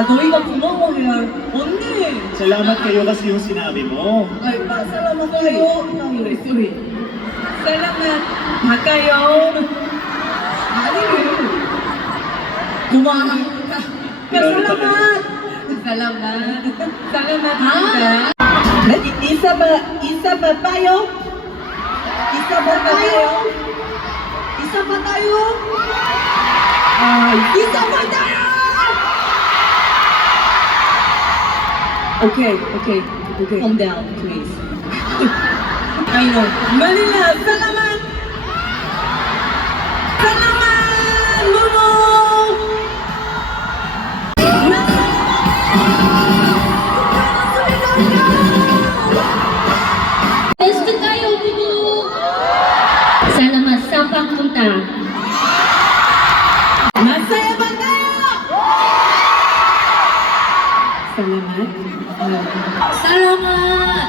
너희가 고마워해야 할 언니. Salamat kayo kasi yung sinabi mo. Ay, salamat kayo. Sorry. Salamat 할까요? 아니래요. 고마워. salamat. Salamat. Isa ba tayo? Isa pa tayo? Isa pa tayo? Okay. Calm down, please. I know. Manila, salamat! Salamat, Momo! Best tayo, Bubu! Salamat sa pagpunta. Masaya ba tayo? Salamat. Salamat!